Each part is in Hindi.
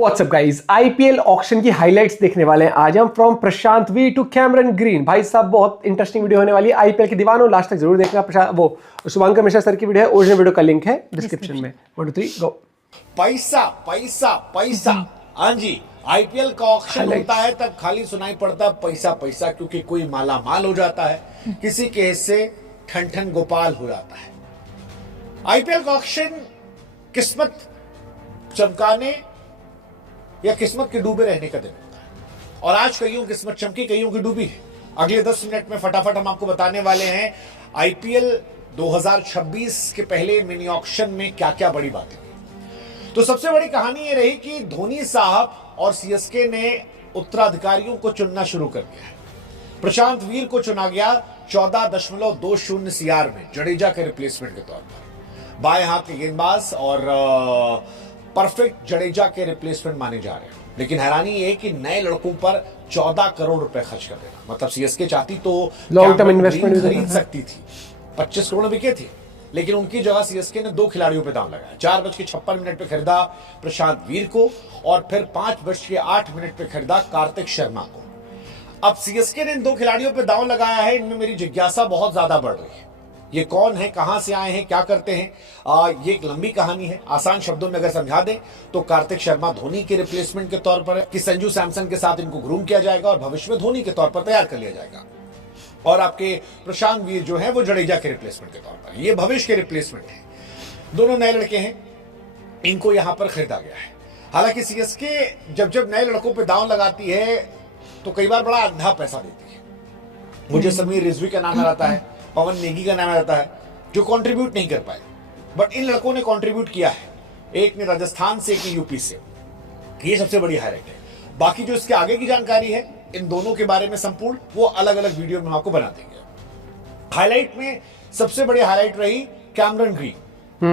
व्हाट्सअप गाइस, आईपीएल ऑक्शन की हाइलाइट्स देखने वाले हैं आज हम। From Prashant V to Cameron Green. भाई साहब बहुत इंटरेस्टिंग वीडियो होने वाली है। आईपीएल के दीवानों लास्ट तक जरूर देखना। वो शुभांकर मिश्रा सर की वीडियो है, ओरिजिनल वीडियो का लिंक है डिस्क्रिप्शन में। 1 2 3 गो। पैसा पैसा पैसा। हाँ जी, आईपीएल का ऑक्शन होता है तब खाली सुनाई पड़ता है पैसा पैसा, क्योंकि कोई माला माल हो जाता है, किसी के हिस्से ठन ठन गोपाल हो जाता है। आईपीएल का ऑक्शन किस्मत चमकाने या किस्मत के डूबे रहने का दिन होता है, और आज कईयों किस्मत चमकी, कईयों की डूबी है। अगले 10 मिनट में फटाफट हम आपको बताने वाले हैं आईपीएल 2026 के पहले मिनी ऑक्शन में क्या क्या बड़ी बातें। तो सबसे बड़ी कहानी ये रही कि धोनी साहब और सीएसके ने उत्तराधिकारियों को चुनना शुरू कर दिया है। प्रशांत वीर को चुना गया 14.20 सीआर में जडेजा के रिप्लेसमेंट के तौर पर। बाएं हाथ के गेंदबाज और परफेक्ट जडेजा के रिप्लेसमेंट माने जा रहे हैं। लेकिन हैरानी ये है कि नए लड़कों पर 14 करोड़ रुपए खर्च कर देना, मतलब सीएसके चाहती तो लॉन्ग टर्म इन्वेस्टमेंट खरीद सकती थी। 25 करोड़ बिके थे, लेकिन उनकी जगह सीएसके ने 2 खिलाड़ियों पे दाम लगाया। 4:56 पे खरीदा प्रशांत वीर को, और फिर 5:08 पे खरीदा कार्तिक शर्मा को। अब सीएसके ने इन 2 खिलाड़ियों पे दांव लगाया है। इनमें मेरी जिज्ञासा बहुत ज्यादा बढ़ रही है। ये कौन है, कहां से आए हैं, क्या करते हैं, ये एक लंबी कहानी है। आसान शब्दों में अगर समझा दें तो कार्तिक शर्मा धोनी के रिप्लेसमेंट के तौर पर है कि संजू सैमसन के साथ इनको ग्रूम किया जाएगा और भविष्य में धोनी के तौर पर तैयार कर लिया जाएगा। और आपके प्रशांत वीर जो है वो जडेजा के रिप्लेसमेंट के तौर पर, ये भविष्य के रिप्लेसमेंट है। दोनों नए लड़के हैं, इनको यहां पर खरीदा गया है। हालांकि सीएसके जब जब नए लड़कों पर दांव लगाती है तो कई बार बड़ा अंधा पैसा देती है। मुझे समीर रिजवी का नाम आता है, पवन नेगी का नाम आता है, जो कंट्रीब्यूट नहीं कर पाए, बट इन लड़कों ने कंट्रीब्यूट किया है। एक ने राजस्थान से, एक ने यूपी से। ये सबसे बड़ी हाईलाइट है। बाकी जो इसके आगे की जानकारी है इन दोनों के बारे में संपूर्ण, वो अलग अलग वीडियो में हम आपको बना देंगे। हाईलाइट में सबसे बड़ी हाईलाइट रही कैमरन ग्रीन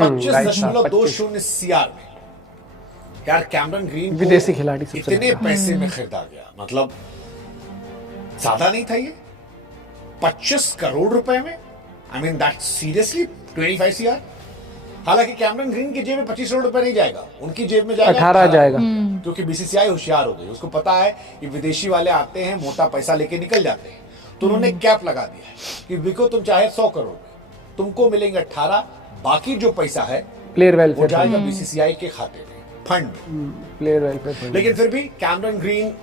25.20 सीआर में। यार कैमरन ग्रीन विदेशी खिलाड़ी इतने पैसे में खरीदा गया, मतलब ज्यादा नहीं था ये। 25 करोड़ रुपए में, I mean that seriously 25 CR. हालांकि कैमरन ग्रीन की जेब में 25 करोड़ रुपए नहीं जाएगा, उनकी जेब में जाएगा 18 जाएगा, क्योंकि बीसीसीआई होशियार हो गई। उसको पता है कि विदेशी वाले आते हैं, मोटा पैसा लेके निकल जाते हैं, तो उन्होंने कैप लगा दिया है कि बिको तुम चाहे 100 करोड़ में, तुमको मिलेंगे 18, बाकी जो पैसा है प्लेयर वेलफेयर वो जाएगा बीसीसीआई के खाते में, फंड में, प्लेयर वेलफेयर। लेकिन फिर भी Cameron green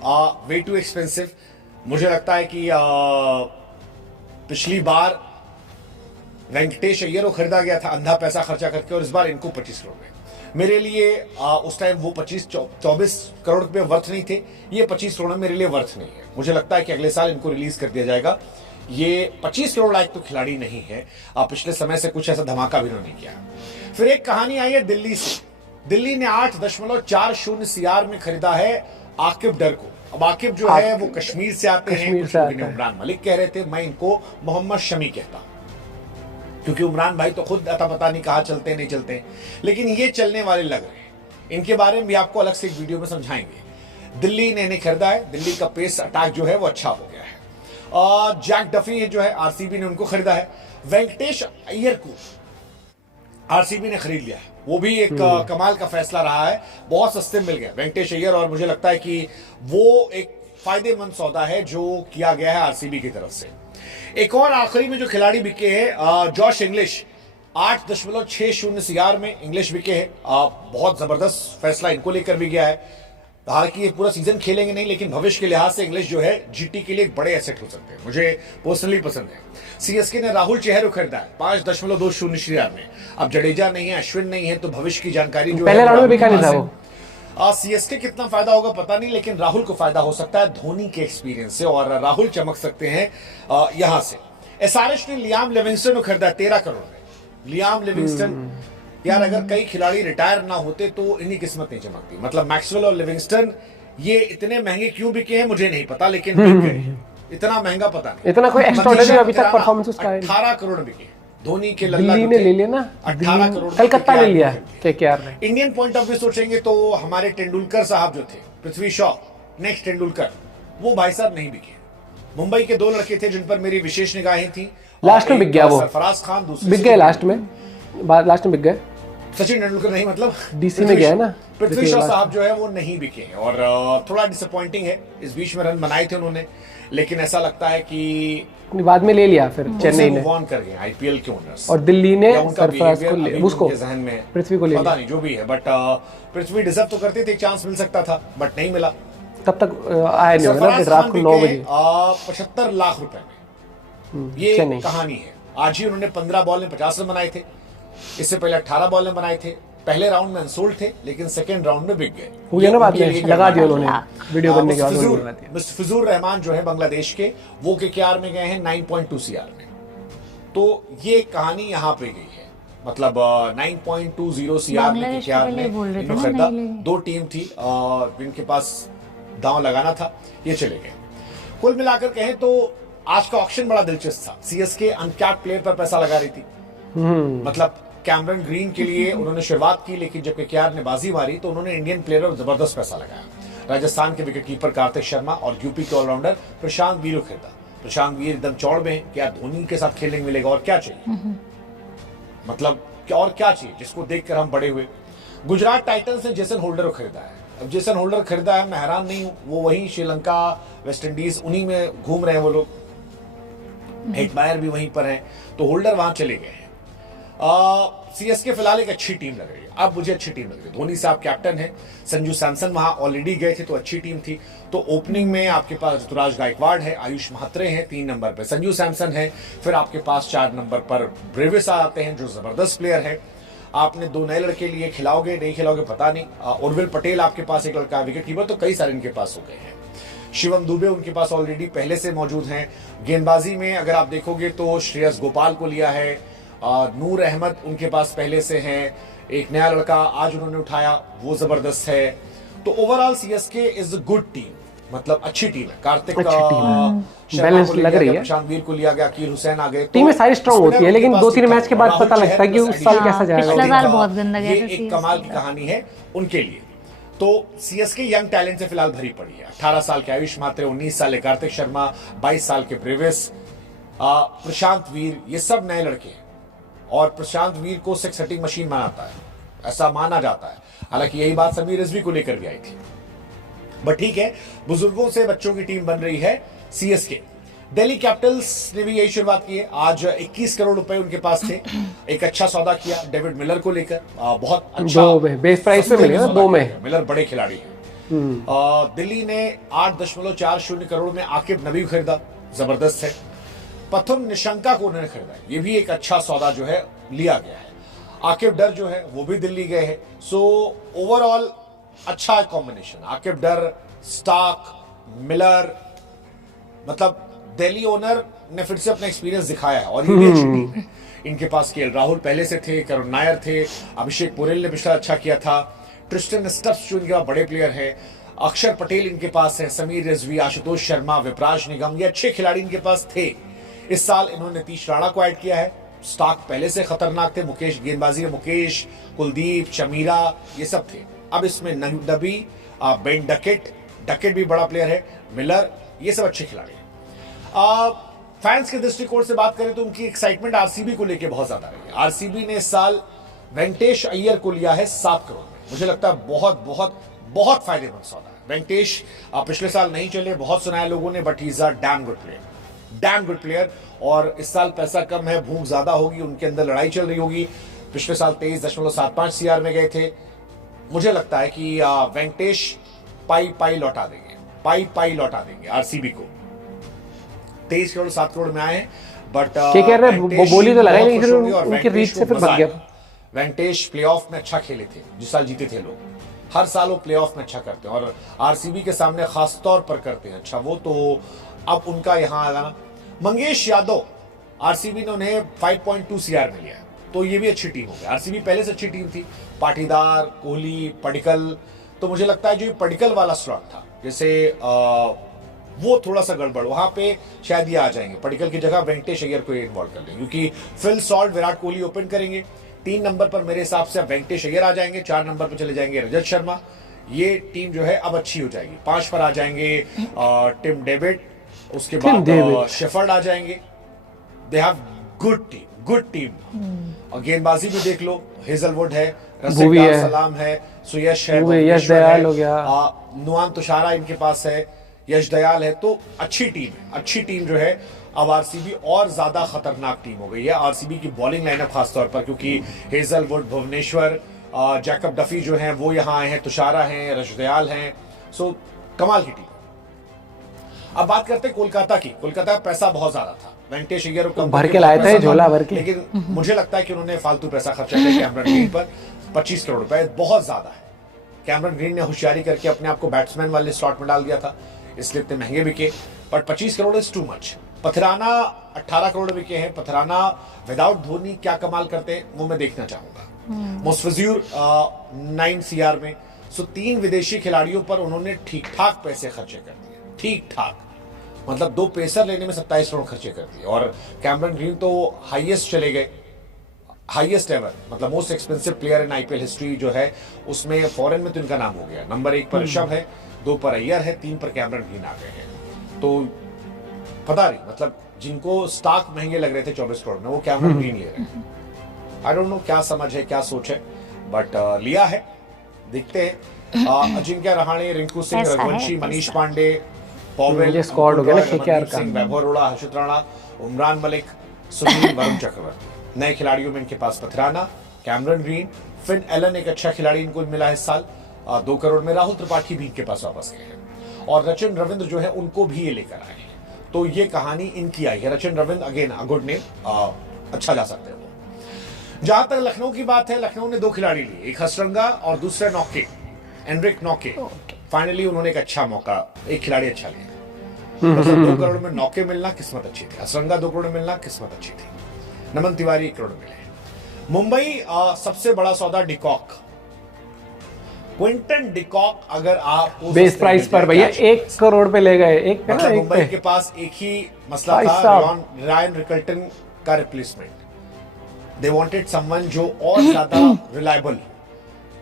way too expensive. मुझे लगता है कि पिछली बार वेंकटेश अय्यर को खरीदा गया था अंधा पैसा खर्चा करके, और इस बार इनको 25 करोड़ में। मेरे लिए उस टाइम वो 24 करोड़ रुपए वर्थ नहीं थे, ये 25 करोड़ मेरे लिए वर्थ नहीं है। मुझे लगता है कि अगले साल इनको रिलीज कर दिया जाएगा। ये 25 करोड़ लायक तो खिलाड़ी नहीं है। पिछले समय से कुछ ऐसा धमाका भी उन्होंने किया। फिर एक कहानी आई है दिल्ली से। दिल्ली ने 8.40 सीआर में खरीदा है आकिब डर को। अब आकिब जो है वो कश्मीर से आते हैं। कुछ लोग इन्हें उमरान मलिक कह रहे थे, मैं इनको मोहम्मद शमी कहता हूं, क्योंकि उमरान भाई तो खुद अता पता नहीं कहां चलते नहीं चलते, लेकिन ये चलने वाले लग रहे हैं। इनके बारे में भी आपको अलग से एक वीडियो में समझाएंगे। दिल्ली ने इन्हें खरीदा है। दिल्ली का पेस अटैक जो है वो अच्छा हो गया है। जैक डफी जो है आरसीबी ने उनको खरीदा है। वेंकटेश अय्यर को आरसीबी ने खरीद लिया है, वो भी एक कमाल का फैसला रहा है। बहुत सस्ते मिल गए वेंकटेश अय्यर, और मुझे लगता है कि वो एक फायदेमंद सौदा है जो किया गया है आरसीबी की तरफ से। एक और आखिरी में जो खिलाड़ी बिके हैं, जॉश इंग्लिश 8.60 सीआर में इंग्लिश बिके हैं। बहुत जबरदस्त फैसला इनको लेकर भी गया है। हालांकि ये पूरा सीजन खेलेंगे नहीं, लेकिन भविष्य के लिहाज से इंग्लिश जो है जीटी के लिए एक बड़े एसेट हो सकते हैं। मुझे पर्सनली पसंद है। सीएसके ने राहुल चेहरे खरीदा है 5.20 सीआर में। अब जडेजा नहीं है, अश्विन नहीं है, तो भविष्य की जानकारी जो पहले राउंड में बिका नहीं था वो। सीएसके कितना फायदा होगा पता नहीं, लेकिन राहुल को फायदा हो सकता है धोनी के एक्सपीरियंस से, और राहुल चमक सकते हैं यहां से। एसआरएच ने लियाम लिविंगस्टन को खरीदा 13 करोड़ में। लियाम लिविंगस्टन, यार अगर कई खिलाड़ी रिटायर ना होते तो इन्हीं किस्मत नहीं चमकती। मतलब मैक्सवेल और लिविंगस्टन ये इतने महंगे क्यों बिके हैं मुझे नहीं पता, लेकिन बिक गए। इतना महंगा पता नहीं, इतना कोई एक्स्ट्राऑर्डिनरी अभी तक परफॉर्मेंस उसका है। 18 करोड़ बिके। धोनी के दिल्ली ने ले लिया ना, 18 करोड़। कलकत्ता ले लिया केकेआर ने। इंडियन पॉइंट ऑफ व्यू सोचेंगे तो हमारे तेंदुलकर साहब जो थे, पृथ्वी शॉ नेक्स्ट तेंदुलकर, वो भाई साहब नहीं बिके। मुंबई के 2 लड़के थे जिन पर मेरी विशेष निगाहें थी। लास्ट में बिक गया वो, सरफराज खान दूसरे बिक गए लास्ट में बिक गए। सचिन तेंदुलकर नहीं, मतलब डीसी में गया है ना। पृथ्वी शॉ साहब जो है वो नहीं बिके हैं और थोड़ा डिसअपॉइंटिंग है। इस बीच में रन बनाए थे उन्होंने, लेकिन ऐसा लगता है कि बाद में ले लिया फिर चेन्नई ने, मूव ऑन कर गए आईपीएल के ओनर्स, और दिल्ली ने उनका सरफराज को उसको जहन में पृथ्वी को ले पता नहीं जो भी है, बट पृथ्वी डिजर्व तो करते थे, एक चांस मिल सकता था बट नहीं मिला। तब तक आया नहीं होगा रात को 9 बजे 75 लाख रुपए में, ये कहानी है। आज ही उन्होंने 15 बॉल में 50 रन बनाए थे, इससे पहले 18 बॉल में बनाए थे। पहले राउंड में अनसोल्ड थे, लेकिन सेकंड राउंड में बिक गए। हो गया ना, बात में लगा दिया उन्होंने वीडियो बनने के बाद। मिस्टर फिजूर रहमान जो है बांग्लादेश के, वो केकेआर में गए हैं 9.2 सीआर में। तो ये कहानी यहाँ पे गई है, मतलब 9.20 सीआर में केकेआर ने इनको खरीदा। 2 टीम थी जिनके पास दांव लगाना था, ये चले गए। कुल मिलाकर कहें तो आज का ऑक्शन बड़ा दिलचस्प था। सीएसके अनकैप्ड प्लेयर पर पैसा लगा रही थी, मतलब कैमरन ग्रीन के लिए उन्होंने शुरुआत की, लेकिन जब केकेआर ने बाजी मारी तो उन्होंने इंडियन प्लेयर पर जबरदस्त पैसा लगाया। राजस्थान के विकेटकीपर कार्तिक शर्मा और यूपी के ऑलराउंडर प्रशांत वीर को खरीदा। प्रशांत वीर एकदम चौड़ में हैं, क्या धोनी के साथ खेलने मिलेगा और क्या चाहिए, मतलब और क्या चाहिए जिसको देखकर हम बड़े हुए। गुजरात टाइटंस ने जेसन होल्डर को खरीदा है। अब जेसन होल्डर खरीदा है, मैं हैरान नहीं हूं, वो वहीं श्रीलंका, वेस्ट इंडीज उन्हीं में घूम रहे हैं वो लोग, हेटमायर भी वहीं पर हैं, तो होल्डर वहां चले गए हैं। सीएसके फिलहाल एक अच्छी टीम लग रही है, अब मुझे अच्छी टीम लग रही है। धोनी साहब कैप्टन है, संजू सैमसन वहां ऑलरेडी गए थे तो अच्छी टीम थी। तो ओपनिंग में आपके पास ऋतुराज गायकवाड़ है, आयुष महात्रे हैं 3 नंबर पर, संजू सैमसन है, फिर आपके पास 4 नंबर पर ब्रेविस आते हैं जो जबरदस्त प्लेयर है। आपने 2 नए लड़के लिए, खिलाओगे नहीं खिलाओगे पता नहीं। उर्विल पटेल आपके पास एक लड़का विकेट कीपर, तो कई सारे इनके पास हो गए हैं। शिवम दुबे उनके पास ऑलरेडी पहले से मौजूद हैं। गेंदबाजी में अगर आप देखोगे तो श्रेयस गोपाल को लिया है, नूर अहमद उनके पास पहले से हैं, एक नया लड़का आज उन्होंने उठाया वो जबरदस्त है। तो overall CSK is a good team, मतलब अच्छी टीम है। कार्तिक बैलेंस लग रही है, प्रशांत वीर को लिया गया, अकीर हुसैन आ गए, टीमें सारी स्ट्रांग होती है, लेकिन 2-3 मैच के बाद पता लगता है कि उस साल कैसा जाएगा। पिछला साल बहुत गंदा गया था, ये एक कमाल की कहानी है उनके लिए। तो सीएसके यंग टैलेंट से फिलहाल भरी पड़ी है। 18 साल के आयुष मात्रे, 19 साल के कार्तिक शर्मा, 22 साल के ब्रेविस, प्रशांत वीर, ये सब नए लड़के हैं। और प्रशांत वीर को 6 हिटिंग मशीन मानता है, ऐसा माना जाता है। हालांकि यही बात समीर रिजवी को लेकर भी आई थी, बट ठीक है, बुजुर्गों से बच्चों की टीम बन रही है सीएसके। दिल्ली कैपिटल्स ने भी यही शुरुआत की है। आज 21 करोड़ रुपए उनके पास थे, एक अच्छा सौदा किया डेविड मिलर को लेकर, बहुत अच्छा बेस प्राइस पे मिलेगा 2 में। मिलर बड़े खिलाड़ी हैं। दिल्ली ने 8.40 करोड़ में आकिब नबी खरीदा, जबरदस्त है। प्रथम निशंका को उन्होंने खरीदा, ये भी एक अच्छा सौदा जो है लिया गया है। आकिब डर जो है वो भी दिल्ली गए हैं। सो ओवरऑल अच्छा कॉम्बिनेशन, आकिब डर, स्टार्क, मिलर, मतलब दिल्ली ओनर ने फिर से अपना एक्सपीरियंस दिखाया है और ये भी अच्छी टीम है। इनके पास केएल राहुल पहले से थे, करुण नायर थे, अभिषेक पुरेल ने पिछला अच्छा किया था, ट्रिस्टन स्टब्स जो इनके पास बड़े प्लेयर हैं, अक्षर पटेल इनके पास है, समीर रिजवी, आशुतोष शर्मा, विपराज निगम, ये अच्छे खिलाड़ी इनके पास थे। इस साल इन्होंने नीतीश राणा को ऐड किया है। स्टार्क पहले से खतरनाक थे, मुकेश गेंदबाजी में मुकेश, कुलदीप, चमीरा, ये सब थे। अब इसमें नबी, बेन डकेट भी बड़ा प्लेयर है, मिलर, ये सब अच्छे खिलाड़ी हैं। फैंस के दृष्टिकोण से बात करें तो उनकी एक्साइटमेंट आरसीबी को लेकर बहुत ज्यादा रही है। आरसीबी ने इस साल वेंकटेश अय्यर को लिया है 7 करोड़ में। मुझे लगता है बहुत बहुत बहुत फायदेमंद सौदा है। वेंकटेश पिछले साल नहीं चले, बहुत सुनाया लोगों ने, but he is a damn good player, damn good player. और इस साल पैसा कम है, भूख ज्यादा होगी, उनके अंदर लड़ाई चल रही होगी। पिछले साल 23.75 सीआर में गए थे। मुझे लगता है कि वेंकटेश पाई लौटा देंगे, पाई लौटा देंगे आरसीबी को। 23 करोड़ 7 करोड़ में आए, बट क्या कह रहे हैं, वो बोली तो लगाएंगे, फिर उनकी रीच से फिर बच गया। वेंकटेश प्लेऑफ में अच्छा खेले थे, जिस साल जीते थे लोग, हर साल वो प्लेऑफ में अच्छा करते हैं और आरसीबी के सामने खास तौर पर करते हैं अच्छा वो। तो अब उनका यहां आना, मंगेश यादव, आरसीबी ने उन्हें 5.2 सीआर में लिया, तो ये भी अच्छी टीम हो गई। आरसीबी पहले से अच्छी टीम थी, पाटीदार, कोहली, पडिक्कल। तो मुझे लगता है जो ये पडिक्कल वाला स्लॉट था, जैसे वो थोड़ा सा गड़बड़, वहां पे शायद ये आ जाएंगे, पडिक्कल की जगह वेंकटेश अय्यर को इन्वॉल्व कर लेंगे, क्योंकि Phil Salt, Virat Kohli open करेंगे। 3 नंबर पर मेरे हिसाब से वेंकटेश अय्यर आ जाएंगे, 4 नंबर पर चले जाएंगे रजत शर्मा। ये टीम जो है अब अच्छी हो जाएगी। 5 पर आ जाएंगे टिम डेविड, उसके बाद शेफर्ड आ जाएंगे। They have good team. और गेंदबाजी भी देख लो, हेजलवुड है, भुवी है, सलाम है, सुयश है, भुवी, यश भुवनेश्वर दयाल है, हो गया, नुआन तुषारा इनके पास है, यश दयाल है। तो अच्छी टीम है, अच्छी टीम जो है। अब आरसीबी और ज्यादा खतरनाक टीम हो गई है। आरसीबी की बॉलिंग लाइनअप खासतौर पर, क्योंकि हेजलवुड, भुवनेश्वर, जैकब डफी जो हैं वो यहाँ आए हैं, तुषारा हैं, यश दयाल हैं। सो कमाल की टीम। अब बात करते हैं कोलकाता की। कोलकाता का पैसा बहुत ज्यादा था, वेंकटेश अय्यर को भर के लाए थे, झोला भर के। लेकिन मुझे लगता है कि उन्होंने फालतू पैसा खर्चा किया कैमरन ग्रीन पर। 25 करोड़ रुपए बहुत ज्यादा है। कैमरन ग्रीन ने होशियारी करके अपने आप को बैट्समैन वाले स्लॉट में डाल दिया था, इसलिए इतने महंगे बिके। But 25 crore is too much. Pathirana 18 crore बिके हैं। पथराना विदाउट धोनी क्या कमाल करते हैं वो मैं देखना चाहूंगा। मुस्तफिजुर 9 CR में। सो 3 विदेशी खिलाड़ियों पर उन्होंने ठीक ठाक पैसे खर्चे कर दिए, ठीक ठाक। मतलब 2 पेसर लेने में 27 करोड़ खर्चे कर दिए। और कैमरन ग्रीन तो हाईएस्ट चले गए, हाईएस्ट एवर, मतलब most expensive player in IPL history जो है उसमें फॉरेन में तो इनका नाम हो गया। नंबर 1 पर ऋषभ है, 2 पर अय्यर है, 3 पर कैमरन ग्रीन आ गए हैं। तो पता नहीं, मतलब जिनको स्टॉक महंगे लग रहे थे 24 करोड़ में, वो कैमरन ग्रीन ले रहे हैं। आई डोंट नो क्या समझ है, क्या सोच है, बट लिया है, देखते हैं। अजिंक्य रहाणे, रिंकू सिंह, रघुवंशी, मनीष पांडे, पॉवेल, स्क्वाड हो गया ना केकेआर का। वैभव अरोड़ा, हर्षित राणा, उमरान मलिक, सुनील, वरुण चक्रवर्ती। नए खिलाड़ियों में इनके पास पथराना, कैमरन ग्रीन, फिन एलन एक अच्छा खिलाड़ी इनको मिला है इस साल 2 करोड़ में। राहुल त्रिपाठी भी इनके पास वापस गए हैं। और रचिन रविंद्र जो है उनको भी ये लेकर आए हैं। तो ये कहानी इनकी आई है। Rachin Ravindra again good name, अच्छा जा सकते हैं वो। जहां तक लखनऊ की बात है, लखनऊ ने 2 खिलाड़ी लिए, एक हसरंगा और दूसरे नौके, एनरिक नौके। फाइनली उन्होंने एक अच्छा मौका, एक खिलाड़ी अच्छा लिया। मतलब 2 करोड़ में नौके मिलना किस्मत अच्छी थी, हसरंगा 2 करोड़ में मिलना किस्मत अच्छी थी। नमन तिवारी 1 करोड़ मिले। मुंबई सबसे बड़ा सौदा डिकॉक, क्विंटन डिकॉक। अगर आप बेस प्राइस पर भैया 1 करोड़ पे ले गए, एक पे ना, मतलब एक मुंबई पे। के पास एक ही मसला भाई था, साहब। रायन रिकल्टन का रिप्लेसमेंट। दे वांटेड समवन जो और ज्यादा रिलायबल।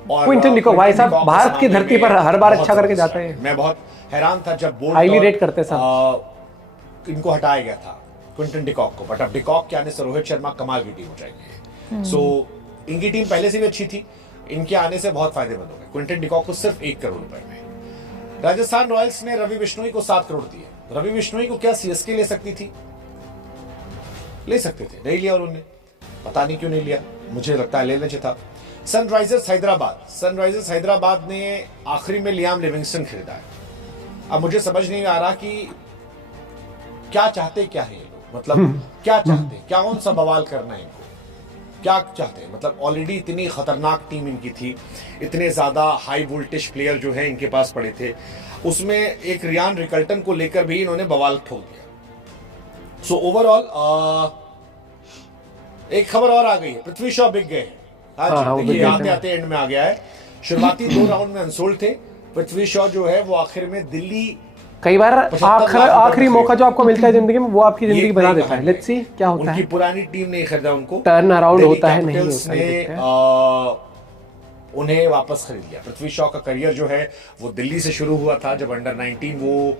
और क्विंटन डिकॉक भाई साहब डिकॉक भारत की इस धरती मामले पर में हर बार बहुत अच्छा करके जबरदस्त जाते है। हैं। मैं बहुत हैरान था जब बोल्ट हाईली और, रेट करते साहब। इनको हटाया गया था क्विंटन डिकॉक को। बट अब डिकॉक के आने से रोहित शर्मा कमाल की टीम हो जाएगी। सो इनकी टीम पहले से भी अच्छी थी, इनके आने से बहुत फायदेमंद हो गए। क्विंटन डिकॉक को सिर्फ 1 करोड़ रुपए में। राजस्थान रॉयल्स ने रवि बिश्नोई को 7 करोड़ दिए। रवि बिश्नोई को क्या सीएसके ले सकती थी? ले सकते थे, नहीं लिया उन्होंने, पता नहीं क्यों नहीं लिया। मुझे लगता है लेना चाहिए था। सनराइजर्स हैदराबाद, सनराइजर्स हैदराबाद ने आखिरी में लियाम लिविंगस्टन खरीदा है। अब मुझे समझ नहीं आ रहा कि क्या चाहते क्या है ये लोग, मतलब क्या चाहते, क्या कौन सा बवाल करना है इनको, क्या चाहते हैं? मतलब ऑलरेडी इतनी खतरनाक टीम इनकी थी, इतने ज्यादा हाई वोल्टेज प्लेयर जो है इनके पास पड़े थे, उसमें एक रियान रिकल्टन को लेकर भी इन्होंने बवाल ठोक दिया। सो ओवरऑल एक खबर और आ गई है, पृथ्वी शॉ बिक गए। हाँ जी, देखिए आते आते एंड में आ गया है। शुरुआती 2 राउंड में अनसोल्ड थे। पृथ्वी शॉ जो है वो आखिर में दिल्ली, कई बार आखिरी मौका जो आपको मिलता है जिंदगी में वो आपकी जिंदगी बना देता है। लेट्स सी क्या होता है। उनकी पुरानी टीम ने खरीदा उनको, टर्न अराउंड होता है, नहीं कैपिटल्स होता है। ने उन्हें वापस खरीद लिया। पृथ्वी शॉ का करियर जो है वो दिल्ली से शुरू हुआ था, जब अंडर 19 वो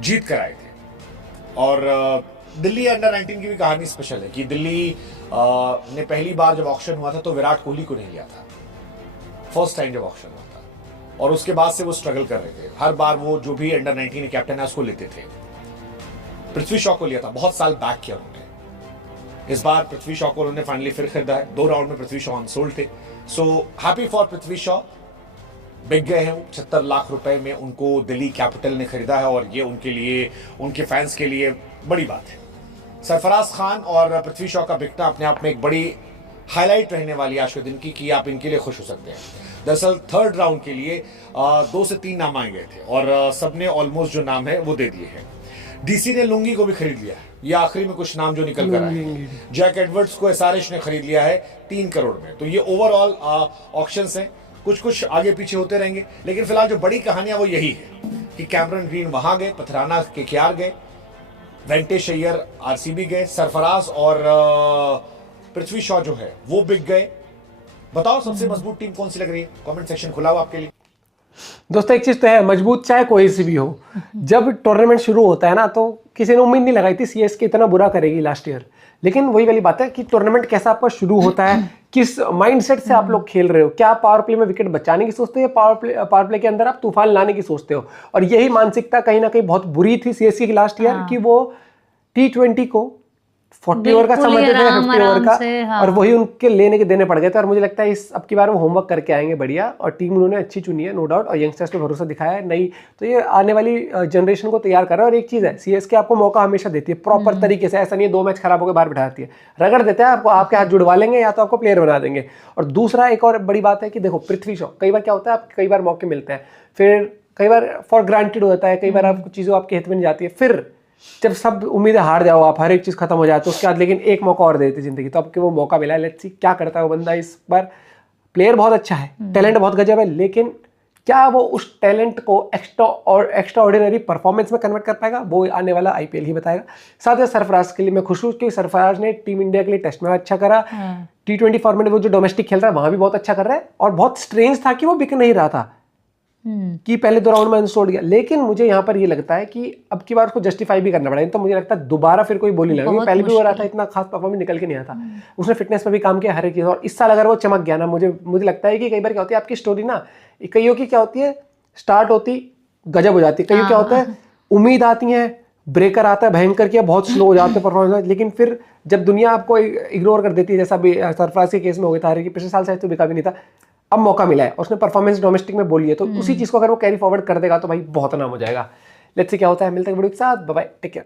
जीत कर आए थे। और दिल्ली अंडर 19 की भी कहानी स्पेशल है कि दिल्ली ने पहली बार जब ऑक्शन हुआ था तो विराट कोहली को नहीं लिया था, फर्स्ट टाइम जब ऑक्शन हुआ था। और उसके बाद से वो स्ट्रगल कर रहे थे, हर बार वो जो भी अंडर 19 कैप्टन है उसको लेते थे। पृथ्वी शॉ को लिया था, बहुत साल बैक किया उन्होंने। इस बार पृथ्वी शॉ को उन्होंने फाइनली फिर खरीदा है। 2 राउंड में पृथ्वी शॉ अनसोल्ड थे। So happy for Prithvi Shaw, बिक गए हैं। 76 लाख रुपए में उनको दिल्ली कैपिटल ने खरीदा है और ये उनके लिए, उनके फैंस के लिए बड़ी बात है। सरफराज खान और पृथ्वी शॉ का बिकना अपने आप में एक बड़ी हाईलाइट रहने वाली आज के दिन की, कि आप इनके लिए खुश हो सकते हैं। दरअसल 3rd राउंड के लिए 2 से 3 नाम आए गए थे और सबने ऑलमोस्ट जो नाम है वो दे दिए हैं। डीसी ने लुंगी को भी खरीद लिया है, ये आखिरी में कुछ नाम जो निकल कर आए हैं। जैक एडवर्ड्स को एसआरएच ने खरीद लिया है 3 करोड़ में। तो ये ओवरऑल ऑक्शंस हैं, कुछ कुछ आगे पीछे होते रहेंगे, लेकिन फिलहाल जो बड़ी कहानियां वो यही है कि कैमरन ग्रीन वहां गए, पथराना केकेआर गए, वेंकटेश अय्यर आरसीबी गए, सरफराज और पृथ्वी शॉ जो है वो बिक गए। बताओ सबसे मजबूत टीम कौन सी लग रही है? कमेंट सेक्शन खुला हुआ आपके लिए। दोस्तों एक चीज तो है, मजबूत चाहे कोई सी भी हो, जब टूर्नामेंट शुरू होता है ना तो किसी ने उम्मीद नहीं लगाई थी सीएसके इतना बुरा करेगी लास्ट ईयर। लेकिन वही वाली बात है कि टूर्नामेंट कैसा आपका शुरू होता है, किस माइंडसेट से आप लोग खेल रहे हो, क्या पावर प्ले में विकेट बचाने की सोचते हो या पावर प्ले के अंदर आप तूफान लाने की सोचते हो। और यही मानसिकता कहीं ना कहीं बहुत बुरी थी सीएसके की लास्ट ईयर कि वो T20 को 40 ओवर का समझते थे, 50 ओवर का, और वही उनके लेने के देने पड़ गए थे। और मुझे लगता है इस अब की बार वो होमवर्क करके आएंगे बढ़िया, और टीम उन्होंने अच्छी चुनी है नो डाउट, और यंगस्टर्स पे भरोसा दिखाया है नहीं, तो ये आने वाली जनरेशन को तैयार कर रहा है। और एक चीज़ है, सीएसके आपको मौका हमेशा देती है प्रॉपर तरीके से, ऐसा नहीं है 2 मैच खराब होकर बाहर बिठाती है, रगड़ देते हैं आपको, आपके हाथ जुड़वा लेंगे या तो आपको प्लेयर बना देंगे। और दूसरा एक और बड़ी बात है कि देखो पृथ्वी शॉ, कई बार क्या होता है, आप कई बार मौके मिलते हैं, फिर कई बार फॉर ग्रांटेड हो जाता है, कई बार आपको चीज़ें आपके हित में नहीं जाती है, फिर जब सब उम्मीदें हार जाओ, आप हर एक चीज़ खत्म हो जाए, तो उसके बाद लेकिन एक मौका और दे देती जिंदगी, तो आपको वो मौका मिला है। लेट्स सी क्या करता है वो बंदा इस बार। प्लेयर बहुत अच्छा है, टैलेंट बहुत गजब है, लेकिन क्या वो उस टैलेंट को एक्स्ट्रा ऑर्डिनरी परफॉर्मेंस में कन्वर्ट कर पाएगा, वो आने वाला आईपीएल ही बताएगा। साथ ही सरफराज के लिए मैं खुश हूँ क्योंकि सरफराज ने टीम इंडिया के लिए टेस्ट में अच्छा करा, T20 फॉर्मेट में वो जो डोमेस्टिक खेल रहा है वहां भी बहुत अच्छा कर रहा है, और बहुत स्ट्रेंज था कि वो बिक नहीं रहा था कि पहले 2 राउंड में अनसोल्ड गया। लेकिन मुझे यहाँ पर ये लगता है कि अब की बार उसको जस्टिफाई भी करना पड़ेगा, तो मुझे लगता है दोबारा फिर कोई बोली लगेगी, पहले भी हो रहा था, इतना खास परफॉर्मेंस निकल के नहीं आता, उसने फिटनेस पर भी काम किया, हर एक चीज़। और इस साल अगर वो चमक गया ना, मुझे लगता है कि कई बार क्या होती है आपकी स्टोरी ना, कईयों की क्या होती है, स्टार्ट होती गजब हो जाती है, कईयों क्या होता है उम्मीद आती है, ब्रेकर आता है भयंकर किया, बहुत स्लो हो जाते हैं परफॉर्मेंस, लेकिन फिर जब दुनिया आपको इग्नोर कर देती है, जैसा भी सरफराज के केस में हो गया था, कि पिछले साल शायद तो बिका भी नहीं था, अब मौका मिला है, उसने परफॉर्मेंस डोमेस्टिक में बोली है, तो उसी चीज को अगर वो कैरी फॉरवर्ड कर देगा तो भाई बहुत नाम हो जाएगा। लेट्स सी क्या होता है, मिलते हैं वीडियो के साथ, बाय बाय, टेक केयर।